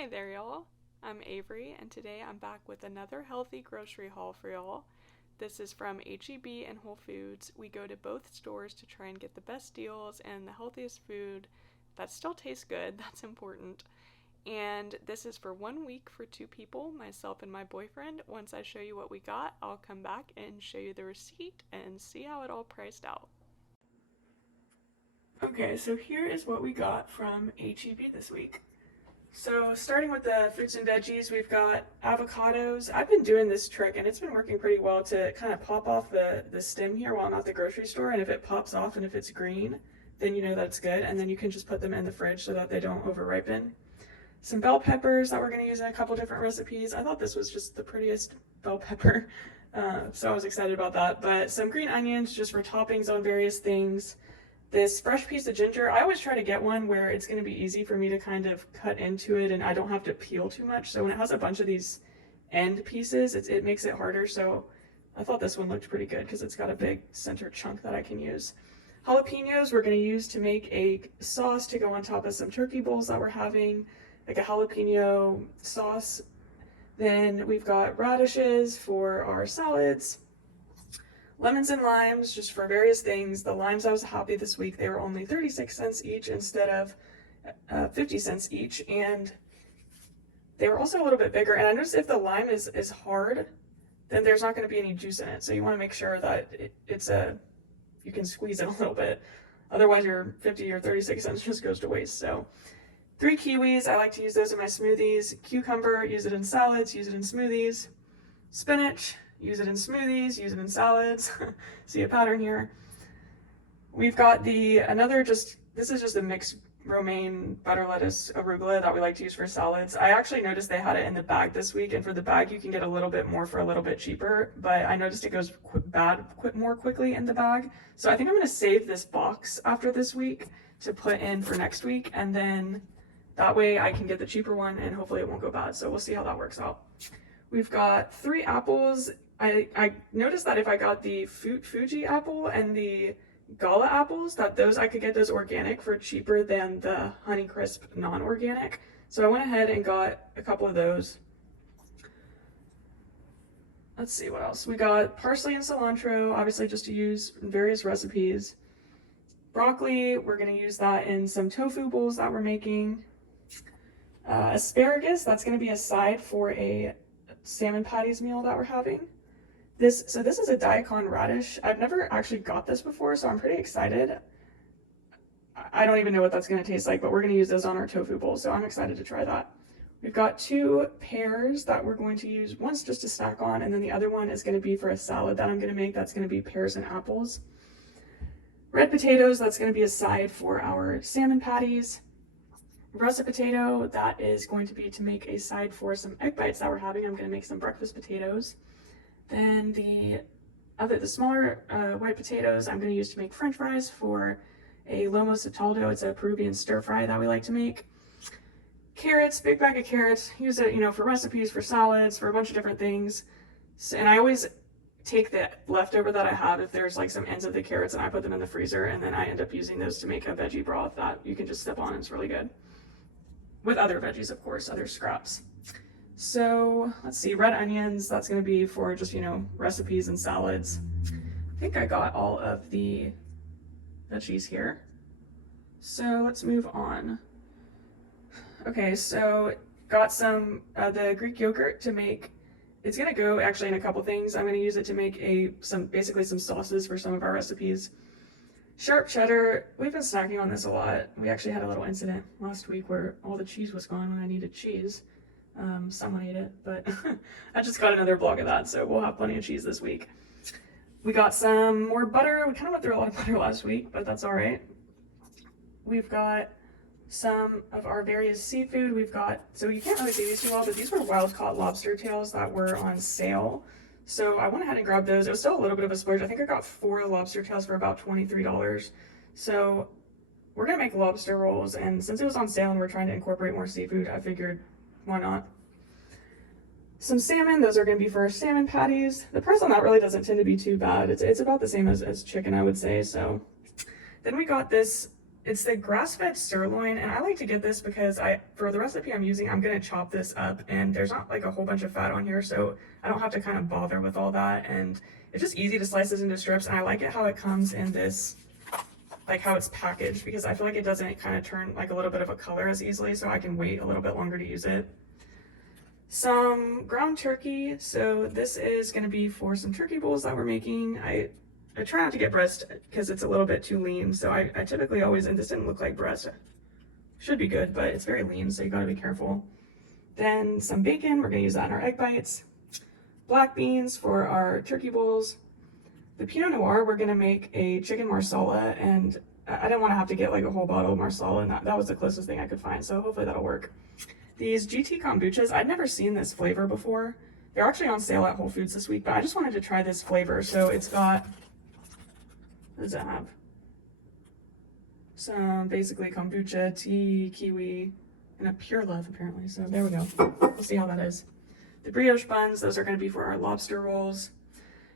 Hi there, y'all. I'm Avery, and today I'm back with another healthy grocery haul for y'all. This is from HEB and Whole Foods. We go to both stores to try and get the best deals and the healthiest food that still tastes good. That's important. And this is for 1 week for two people, myself and my boyfriend. Once I show you what we got, I'll come back and show you the receipt and see how it all priced out. Okay, so here is what we got from HEB this week. So starting with the fruits and veggies, we've got avocados. I've been doing this trick and it's been working pretty well to kind of pop off the stem here while I'm at the grocery store. And if it pops off and if it's green, then you know that it's good. And then you can just put them in the fridge so that they don't over ripen. Some bell peppers that we're going to use in a couple different recipes. I thought this was just the prettiest bell pepper, so I was excited about that. But some green onions just for toppings on various things. This fresh piece of ginger, I always try to get one where it's going to be easy for me to kind of cut into it and I don't have to peel too much. So when it has a bunch of these end pieces, it makes it harder. So I thought this one looked pretty good because it's got a big center chunk that I can use. Jalapenos we're going to use to make a sauce to go on top of some turkey bowls that we're having, like a jalapeno sauce. Then we've got radishes for our salads. Lemons and limes, just for various things. The limes, I was happy this week. They were only 36 cents each instead of 50 cents each. And they were also a little bit bigger. And I noticed if the lime is hard, then there's not going to be any juice in it. So you want to make sure that you can squeeze it a little bit. Otherwise, your 50 or 36 cents just goes to waste. So 3 kiwis, I like to use those in my smoothies. Cucumber, use it in salads, use it in smoothies. Spinach, use it in smoothies, use it in salads. See a pattern here. We've got this is just a mixed romaine butter lettuce arugula that we like to use for salads. I actually noticed they had it in the bag this week, and for the bag you can get a little bit more for a little bit cheaper, but I noticed it goes bad more quickly in the bag. So I think I'm going to save this box after this week to put in for next week, and then that way I can get the cheaper one and hopefully it won't go bad. So we'll see how that works out. We've got 3 apples. I noticed that if I got the Fuji apple and the Gala apples, that I could get those organic for cheaper than the Honeycrisp non-organic. So I went ahead and got a couple of those. Let's see what else. We got parsley and cilantro, obviously just to use in various recipes. Broccoli, we're going to use that in some tofu bowls that we're making. Asparagus, that's going to be a side for a salmon patties meal that we're having. This is a daikon radish. I've never actually got this before, so I'm pretty excited. I don't even know what that's going to taste like, but we're going to use those on our tofu bowl, so I'm excited to try that. We've got 2 pears that we're going to use. One's just to snack on, and then the other one is going to be for a salad that I'm going to make. That's going to be pears and apples. Red potatoes, that's going to be a side for our salmon patties. Russet potato, that is going to be to make a side for some egg bites that we're having. I'm going to make some breakfast potatoes. Then the smaller white potatoes I'm going to use to make french fries for a lomo saltado. It's a Peruvian stir fry that we like to make. Carrots, big bag of carrots. Use it, for recipes, for salads, for a bunch of different things. So, and I always take the leftover that I have if there's like some ends of the carrots and I put them in the freezer, and then I end up using those to make a veggie broth that you can just sip on and it's really good. With other veggies, of course, other scraps. So let's see, red onions, that's going to be for just, recipes and salads. I think I got all of the veggies here. So let's move on. Okay, so got some the Greek yogurt to make. It's going to go actually in a couple things. I'm going to use it to make basically some sauces for some of our recipes. Sharp cheddar, we've been snacking on this a lot. We actually had a little incident last week where all the cheese was gone when I needed cheese. Someone ate it, but I just got another block of that, so we'll have plenty of cheese this week. We got some more butter. We kind of went through a lot of butter last week, but that's all right. We've got some of our various seafood. So you can't really see these too well, but these were wild-caught lobster tails that were on sale. So I went ahead and grabbed those. It was still a little bit of a splurge. I think I got 4 lobster tails for about $23. So we're going to make lobster rolls, and since it was on sale and we're trying to incorporate more seafood, I figured, why not? Some salmon, those are going to be for our salmon patties. The price on that really doesn't tend to be too bad. It's about the same as chicken, I would say. So then we got this It's the grass-fed sirloin, and I like to get this because for the recipe I'm using, I'm gonna chop this up, and there's not like a whole bunch of fat on here, so I don't have to kind of bother with all that, and it's just easy to slice this into strips, and I like it how it comes in this, like how it's packaged, because I feel like it doesn't kind of turn like a little bit of a color as easily, so I can wait a little bit longer to use it. Some ground turkey, so this is gonna be for some turkey bowls that we're making. I try not to get breast because it's a little bit too lean, so I typically always, and this didn't look like breast, should be good, but it's very lean, so you gotta be careful. Then some bacon, we're gonna use that in our egg bites. Black beans for our turkey bowls. The Pinot Noir, we're gonna make a chicken marsala, and I didn't wanna have to get like a whole bottle of marsala, and that was the closest thing I could find, so hopefully that'll work. These GT kombuchas, I'd never seen this flavor before. They're actually on sale at Whole Foods this week, but I just wanted to try this flavor. So it's got, what does it have? Some basically kombucha, tea, kiwi, and a pure love apparently. So there we go. We'll see how that is. The brioche buns, those are going to be for our lobster rolls.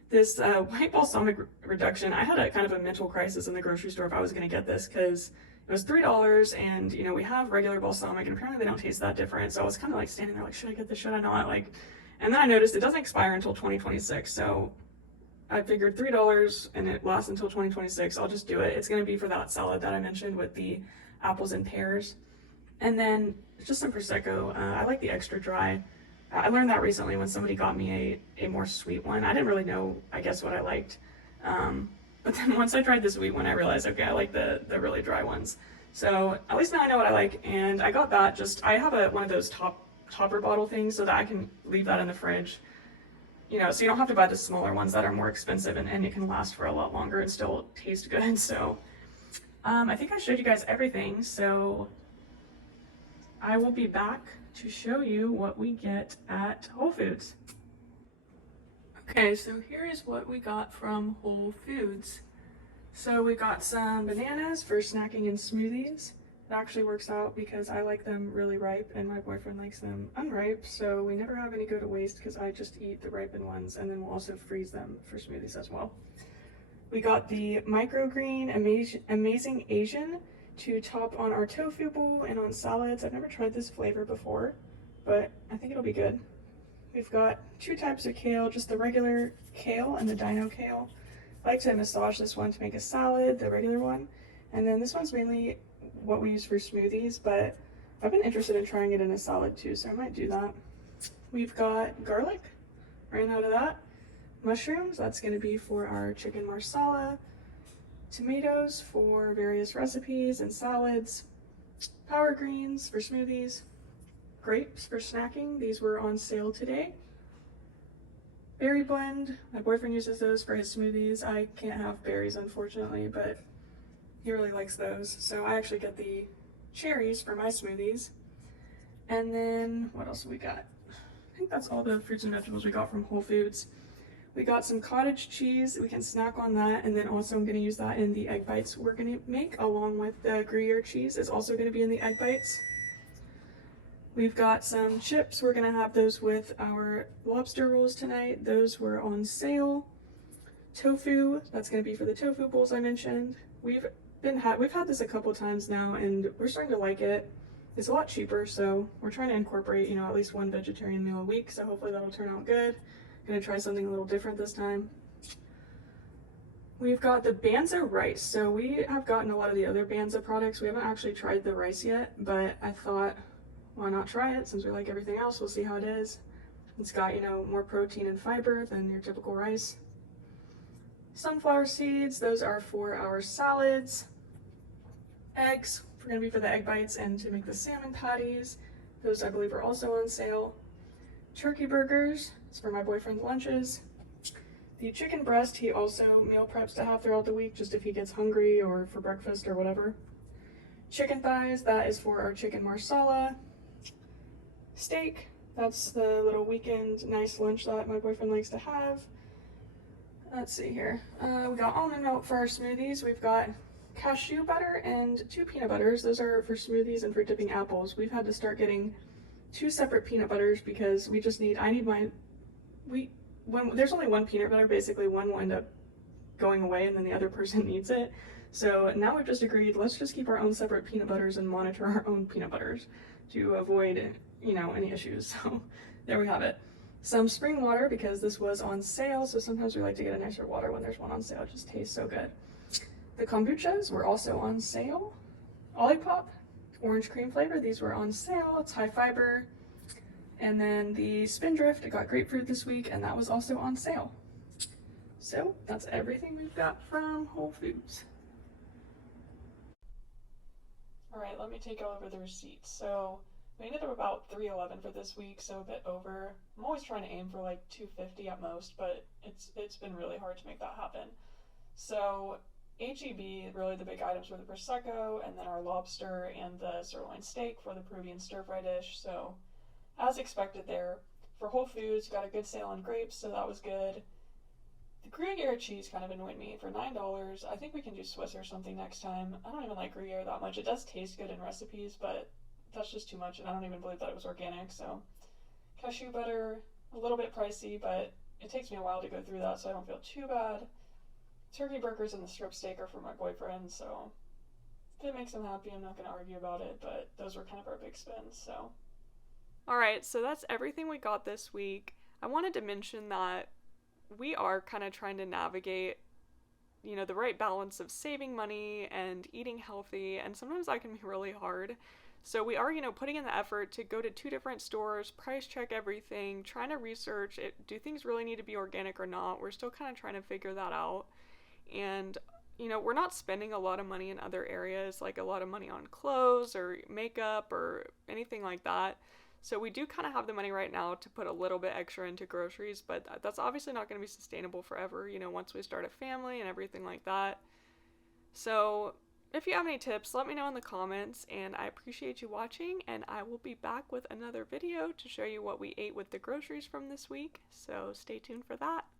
This white balsamic reduction, I had a kind of a mental crisis in the grocery store if I was going to get this because it was $3, and you know we have regular balsamic, and apparently they don't taste that different. So I was kind of like standing there like, should I get this? Should I not? Like, and then I noticed it doesn't expire until 2026. So I figured $3 and it lasts until 2026. I'll just do it. It's going to be for that salad that I mentioned with the apples and pears. And then just some Prosecco. I like the extra dry. I learned that recently when somebody got me a more sweet one. I didn't really know, I guess, what I liked. But then once I tried the sweet one, I realized, okay, I like the really dry ones. So at least now I know what I like. And I got that I have one of those topper bottle things so that I can leave that in the fridge. You know, so you don't have to buy the smaller ones that are more expensive, and it can last for a lot longer and still taste good. So I think I showed you guys everything. So I will be back to show you what we get at Whole Foods. Okay, so here is what we got from Whole Foods. So we got some bananas for snacking and smoothies. It actually works out because I like them really ripe and my boyfriend likes them unripe, so we never have any go to waste because I just eat the ripened ones, and then we'll also freeze them for smoothies as well. We got the microgreen amazing Asian to top on our tofu bowl and on salads. I've never tried this flavor before, but I think it'll be good. We've got 2 types of kale, just the regular kale and the dino kale. I like to massage this one to make a salad, the regular one, and then this one's mainly what we use for smoothies, but I've been interested in trying it in a salad too, so I might do that. We've got garlic, ran out of that. Mushrooms, that's going to be for our chicken marsala. Tomatoes for various recipes and salads. Power greens for smoothies. Grapes for snacking, these were on sale today. Berry blend, my boyfriend uses those for his smoothies. I can't have berries unfortunately, but he really likes those. So I actually get the cherries for my smoothies. And then what else have we got? I think that's all the fruits and vegetables we got from Whole Foods. We got some cottage cheese. We can snack on that. And then also I'm going to use that in the egg bites we're going to make, along with the Gruyere cheese is also going to be in the egg bites. We've got some chips. We're going to have those with our lobster rolls tonight. Those were on sale. Tofu, that's going to be for the tofu bowls I mentioned. We've had this a couple times now, and we're starting to like it. It's a lot cheaper, so we're trying to incorporate, you know, at least one vegetarian meal a week, so hopefully that'll turn out good. Gonna try something a little different this time. We've got the Banza rice. So we have gotten a lot of the other Banza products. We haven't actually tried the rice yet, but I thought, why not try it since we like everything else? We'll see how it is. It's got, you know, more protein and fiber than your typical rice. Sunflower seeds, those are for our salads. Eggs, we're going to be for the egg bites and to make the salmon patties. Those I believe are also on sale. Turkey burgers, it's for my boyfriend's lunches. The chicken breast, he also meal preps to have throughout the week, just if he gets hungry or for breakfast or whatever. Chicken thighs, that is for our chicken marsala. Steak, that's the little weekend nice lunch that my boyfriend likes to have. Let's see here. We got almond milk for our smoothies. We've got cashew butter and 2 peanut butters. Those are for smoothies and for dipping apples. We've had to start getting 2 separate peanut butters because when there's only one peanut butter, basically one will end up going away and then the other person needs it. So now we've just agreed, let's just keep our own separate peanut butters and monitor our own peanut butters to avoid, any issues. So there we have it. Some spring water because this was on sale, so sometimes we like to get a nicer water when there's one on sale. It just tastes so good. The kombuchas were also on sale. Olipop, orange cream flavor, these were on sale. It's high fiber. And then the Spindrift, I got grapefruit this week, and that was also on sale. So that's everything we've got from Whole Foods. All right, let me take over the receipts. So we ended up about $3.11 for this week, so a bit over. I'm always trying to aim for like $2.50 at most, but it's been really hard to make that happen. So HEB, really the big items were the prosecco, and then our lobster and the sirloin steak for the Peruvian stir-fry dish. So as expected there. For Whole Foods, got a good sale on grapes, so that was good. The Gruyere cheese kind of annoyed me for $9. I think we can do Swiss or something next time. I don't even like Gruyere that much. It does taste good in recipes, but that's just too much, and I don't even believe that it was organic. So cashew butter, a little bit pricey, but it takes me a while to go through that, so I don't feel too bad. Turkey burgers and the strip steak are for my boyfriend, so if it makes him happy, I'm not going to argue about it, but those were kind of our big spends, so. Alright, so that's everything we got this week. I wanted to mention that we are kind of trying to navigate, the right balance of saving money and eating healthy, and sometimes that can be really hard. So we are, putting in the effort to go to 2 different stores, price check everything, trying to research it. Do things really need to be organic or not? We're still kind of trying to figure that out. And, we're not spending a lot of money in other areas, like a lot of money on clothes or makeup or anything like that. So we do kind of have the money right now to put a little bit extra into groceries, but that's obviously not going to be sustainable forever, once we start a family and everything like that. So if you have any tips, let me know in the comments, and I appreciate you watching, and I will be back with another video to show you what we ate with the groceries from this week, so stay tuned for that.